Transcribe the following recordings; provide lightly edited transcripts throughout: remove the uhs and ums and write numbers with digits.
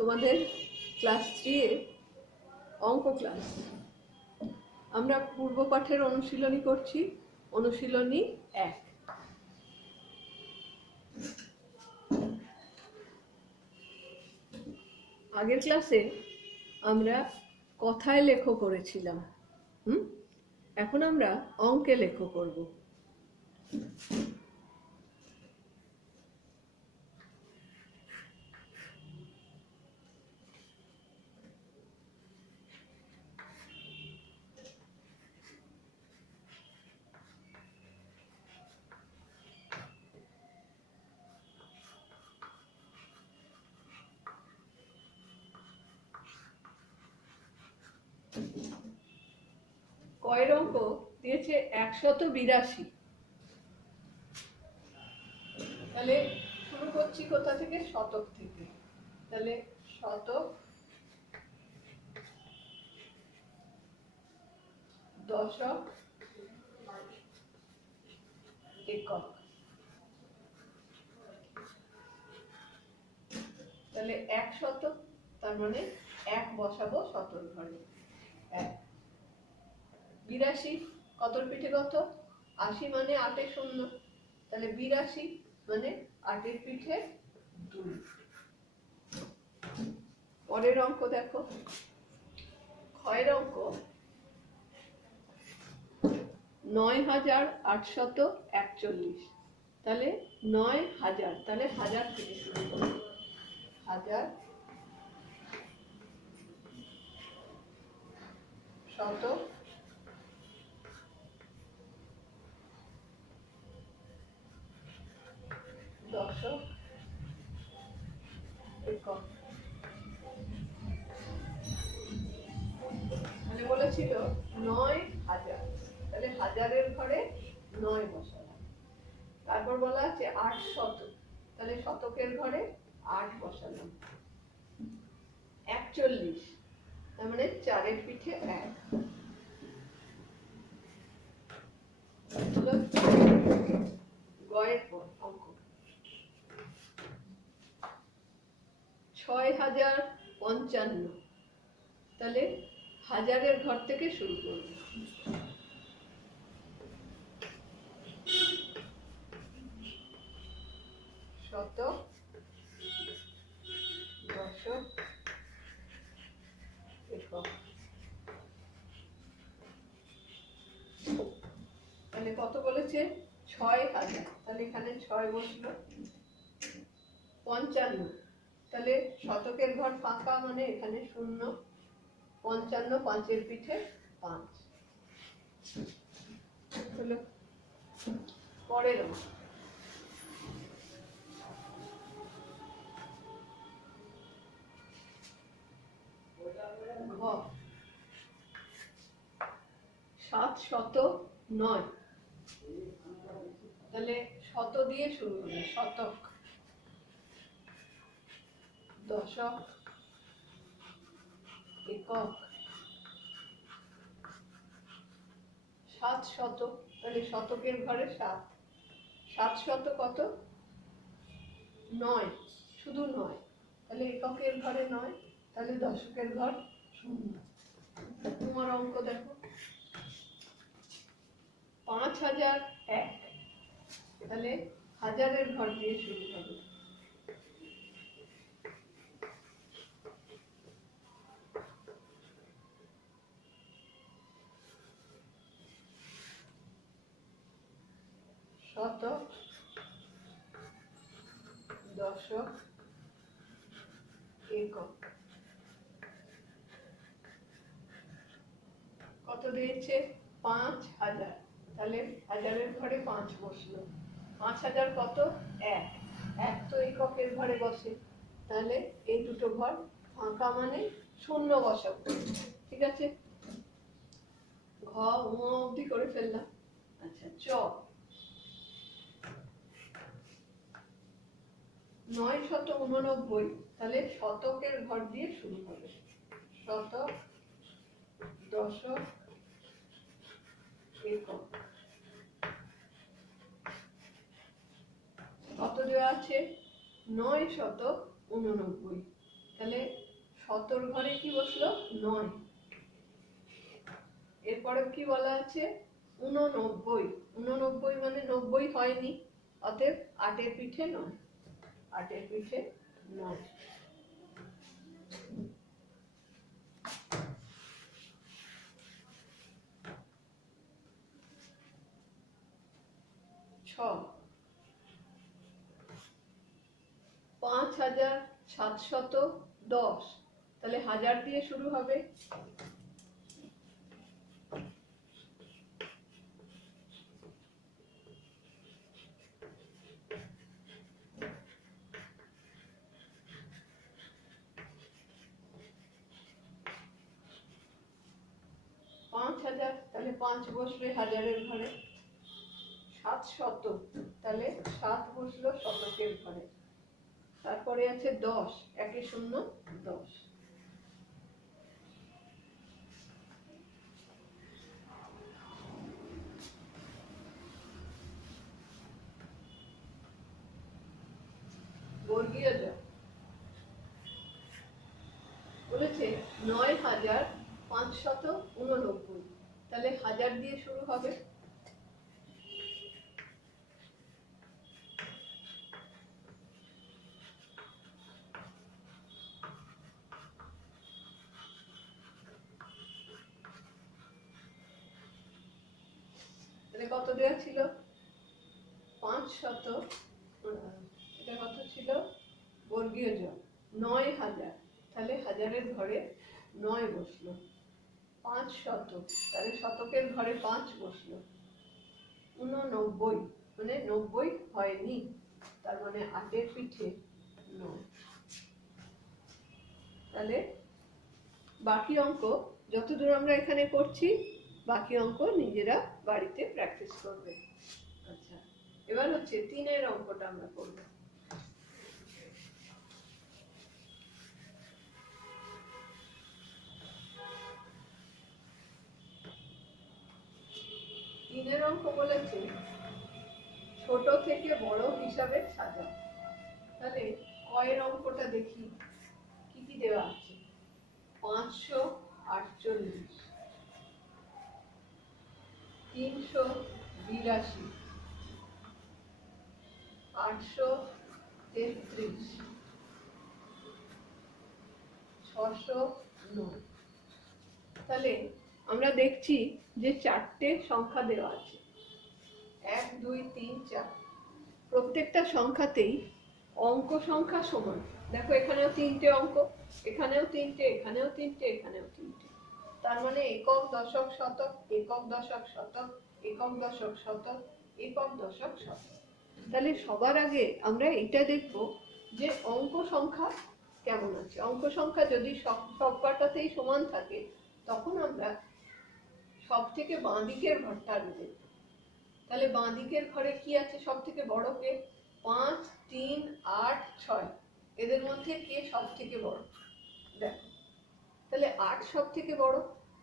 তোমাদের ক্লাস 3 এ অঙ্ক ক্লাস। আমরা পূর্ব পাঠের অনুশীলনী করছি, অনুশীলনী 1। আগের ক্লাসে আমরা কথায় লেখো করেছিলাম, এখন আমরা অঙ্কে লেখো করব। কয়ের অঙ্ক দিয়েছে 182। তাহলে শুরু করছি কোথা থেকে? শতক থেকে। তাহলে শতক, দশক, একক। তাহলে 100, তার মানে 1 বসাবো শতক ঘরে। 1। 82 কতর পিঠে কত? 80 মানে 8 এ 0, তাহলে 82 মানে 8 এর পিঠে 2। পরের অঙ্ক দেখো, ক্ষয়ের অঙ্ক 9841। তাহলে 9000, তাহলে 1000 থেকে শুরু করব। 1000, শতক, দশক, একক। মানে বলেছিল 9000, তাহলে 1000-এর ঘরে 9 বসালাম। তারপর বলা আছে 800, তাহলে শতকের ঘরে 8 বসালাম। 41, তার মানে 4 এর পিঠে 1। গয়ের অঙ্ক 6055, তাহলে 1000-এর ঘর থেকে শুরু করব। শতক, দশক, একক। তাহলে কত বলেছে? 6000, তাহলে এখানে 6 বসলো। 55, তাহলে শতকের ঘর ফাঁকা মানে এখানে 0। 55, 5 এর পিঠে 5 হলো। পরের অঙ্ক ঘ 709, তাহলে শত দিয়ে শুরু হবে। শতক, দশক, একক। 700, তাহলে শতকের ঘরে 7। 700 কত? 9, শুধু 9, তাহলে এককের ঘরে 9, তাহলে দশকের ঘর 0। তোমার অঙ্ক দেখো 5001, তাহলে 1000-এর ঘর দিয়ে শুরু হবে। শতক, দশক, একক। কত দিয়েছে? 5000, তাহলে 1000-এর ঘরে 5 বসলো। 5000 কত? 1। 1 তো এককের ঘরে বসে, তাহলে এই দুটো ঘর ফাঁকা মানে 0 বসাবো। ঠিক আছে, ঘ অবধি করে ফেললাম। আচ্ছা, চ 989, তাহলে শতকের ঘর দিয়ে শুরু হবে। শতক, দশক, একক। কত দেওয়া আছে? 989, তাহলে শতর ঘরে কি বসলো? 9। এরপরে কি বলা আছে? 89। 89 মানে 90 হয়নি, অতএব 8-এর পিঠে 9। 8-এর পিঠে 9। 6। 5710। তাহলে 1000 দিয়ে শুরু হবে। পাঁচ হাজার, তাহলে 5 বসবে হাজারের ঘরে। 700, তাহলে 7 বসলো শতকের ঘরে। তারপরে আছে 10, 1 0 10। বর্গীয় জ বলেছে 9589, তাহলে 1000 দিয়ে শুরু হবে। তাহলে কত দেওয়া ছিল? 500। এটা কত ছিল? বর্গীয় জ 9000, তাহলে হাজারের ঘরে 9 বসলো। 500, তাহলে শতকের ঘরে 5 বসলো। 89 মানে 90 হয়নি, তার মানে 8-এর পিঠে 9। তাহলে বাকি অঙ্ক যতদূর আমরা এখানে করছি, বাকি অঙ্ক নিজেরা বাড়িতে প্র্যাকটিস করবে। আচ্ছা, এবার হচ্ছে 3-এর অঙ্কটা আমরা করব। তিনের অঙ্ক বলেছে ছোট থেকে বড় হিসাবে সাজাও। তাহলে কয়ের অঙ্কটা দেখি কি কি দেওয়া আছে। 548, 382, 833, 609। তাহলে আমরা দেখছি যে 4টে সংখ্যা দেওয়া আছে, 1 2 3 4। প্রত্যেকটা সংখ্যাতেই অঙ্ক সংখ্যা সমান। দেখো এখানেও 3টে অঙ্ক, এখানেও 3টে, এখানেও 3টে, এখানেও 3টে। তার মানে একক দশক শতক, একক দশক শতক, একক দশক শতক, একক দশক শতক। তাহলে সবার আগে আমরা এটা দেখব যে অঙ্ক সংখ্যা কেমন আছে। অঙ্ক সংখ্যা যদি সব কটাতেই সমান থাকে, তখন আমরা সব থেকে বাঁ দিকের ঘরটা আগে দেখব। তাহলে বাঁ দিকের ঘরে কি আছে? সব থেকে বড় কে? 5 3 8 6। এদের মধ্যে কে সব থেকে বড়? দেখো, তাহলে 8 সব থেকে বড়,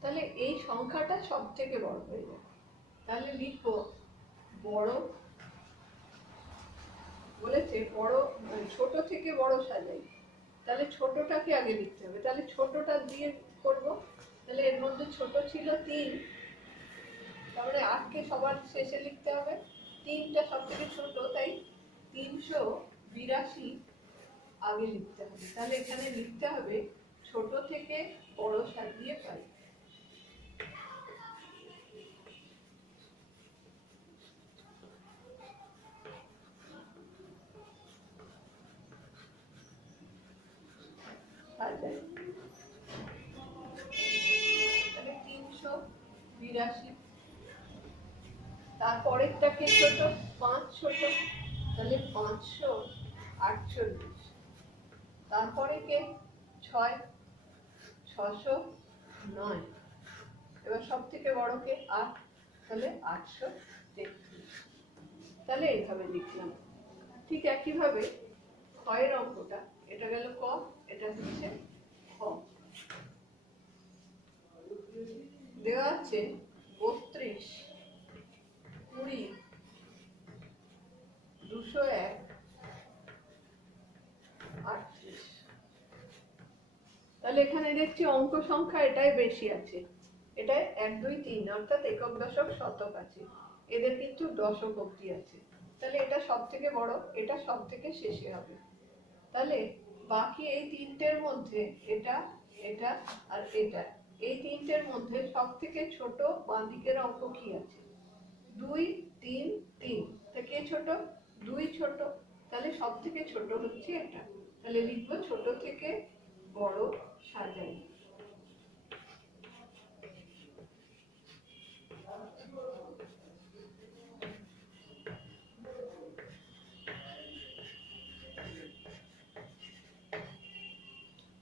তাহলে এই সংখ্যাটা সব থেকে বড় হয়ে যাবে। তাহলে লিখবো বড়। বলেছে বড়, ছোট থেকে বড় সাজাই, তাহলে ছোটটাকে আগে লিখতে হবে। তাহলে ছোটটা দিয়ে করব। তাহলে এর মধ্যে ছোট ছিল 3, তাহলে 8কে সবার শেষে লিখতে হবে। 3টা সব থেকে ছোট, তাই 382 আগে লিখতে হবে। তাহলে এখানে লিখতে হবে ছোট থেকে বড় সাজিয়ে পাই। সাজাই, তাহলে 382। তারপরেরটা কে ছোট? 5 ছোট, তাহলে 548। তারপরে কে? 6, 609। এবার সব থেকে বড় কে? 8, তাহলে 833। তাহলে এইভাবে লিখলাম। ঠিক একইভাবে ক্ষয়ের অঙ্কটা, এটা গেল ক, এটা হচ্ছে খ। দেওয়া আছে 32, 20, 201, 38। তাহলে এখানে দেখছি অঙ্ক সংখ্যা এটাই বেশি আছে, এটাই 1 2 3 অর্থাৎ একক দশক শতক আছে, এদের কিন্তু দশক অব্দি আছে। তাহলে এটা সব থেকে বড়, এটা সব থেকে শেষে হবে। তাহলে বাকি এই তিনটের মধ্যে এটা, এটা আর এটা, এই তিনটের মধ্যে সব থেকে ছোট বাঁ দিকের অঙ্ক কি আছে? 2 3 3। তা কে ছোট? 2 ছোট। তাহলে সব থেকে ছোট হচ্ছে এটা। তাহলে লিখবো ছোট থেকে বড় সাজাই।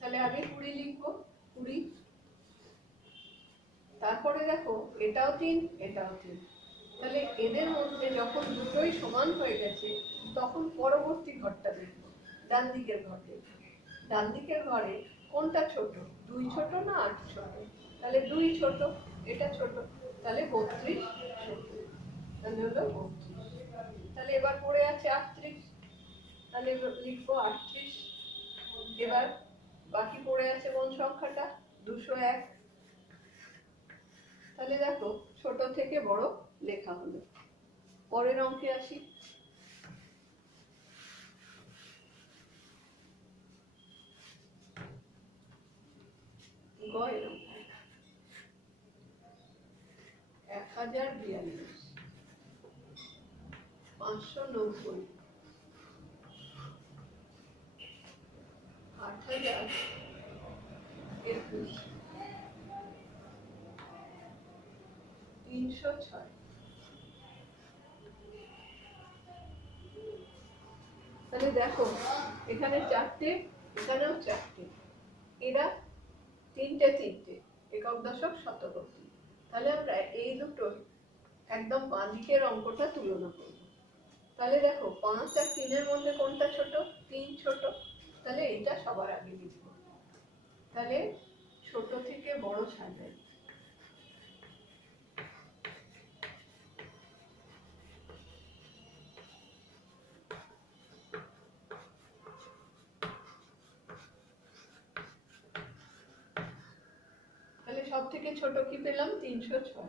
তাহলে আগে 20 লিখবো, 20। তারপরে দেখো এটাও 3, এটাও 3। তাহলে এদের মধ্যে যখন দুটোই সমান হয়ে গেছে তখন পরবর্তী ঘরটা দেখবো, ডান দিকের ঘর দেখবো। ডান দিকের ঘরে কোনটা ছোট? 2 ছোট না 8 ছোট? তাহলে 2 ছোট, এটা ছোট, তাহলে 32 ছোট, তাহলে হলো 32। তাহলে এবার পড়ে আছে 38, তাহলে লিখবো 38। এবার বাকি পড়ে আছে কোন সংখ্যাটা? 201। তাহলে দেখো ছোট থেকে বড় লেখা হলো। পরের অঙ্কে আসি। গয়ের অঙ্ক 1042, 590, 8021, 306। তাহলে দেখো এখানে 4টে, এখানেও 4টে, এরা 3টে 3টে একক দশক শতক অবধি। তাহলে আমরা এই দুটো একদম বাঁ দিকের অঙ্কটা তুলনা করব। তাহলে দেখো 5 আর 3 এর মধ্যে কোনটা ছোট? 3 ছোট, তাহলে এটা সবার আগে লিখব। তাহলে ছোট থেকে বড় সাজাই। তাহলে সব থেকে ছোট কি পেলাম? 306।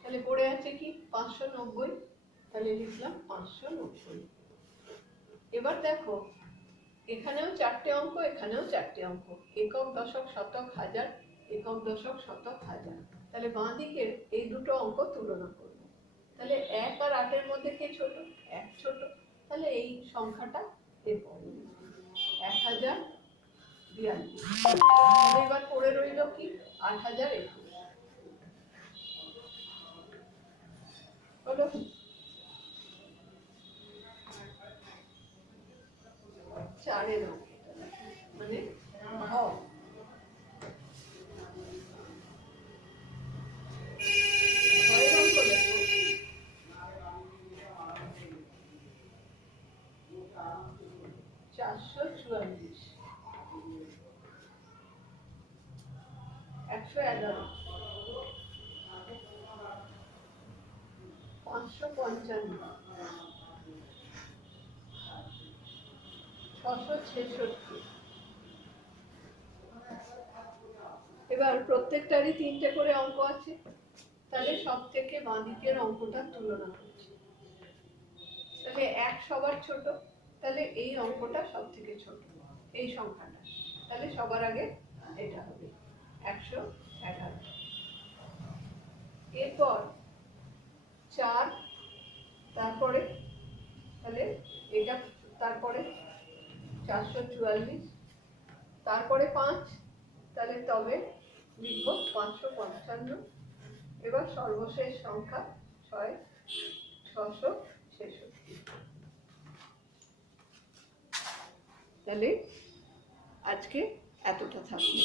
তাহলে পড়ে আছে কি? 590, তাহলে লিখলাম 590। এবার দেখো এখানেও 4টে অঙ্ক, এখানেও 4টে অঙ্ক, একক দশক শতক হাজার, একক দশক শতক হাজার। তাহলে বাঁ দিকের এই দুটো অঙ্ক তুলনা করব। তাহলে 1 আর 8 এর মধ্যে কে ছোট? 1 ছোট, তাহলে এই সংখ্যাটা এরপর 1042। তাহলে এবার পড়ে রইল কি? 8021 হলো। চারের অঙ্ক মানে ঘ। ঘরের অঙ্ক দেখো 444, 111, 555, 666। এবার প্রত্যেকটারই 3টে করে অঙ্ক আছে, তাহলে সব থেকে বাঁ দিকের অঙ্কটা তুলনা করছি। তাহলে 1 সবার ছোট, তাহলে এই অঙ্কটা সব থেকে ছোট, এই সংখ্যাটা, তাহলে সবার আগে এটা হবে 111। এরপর 4, তারপরে তাহলে এটা, তারপরে 444, তারপরে 5, তাহলে তবে লিখব 555। এবার সর্বশেষ সংখ্যা 666। তাহলে আজকে এতটা থাকলো।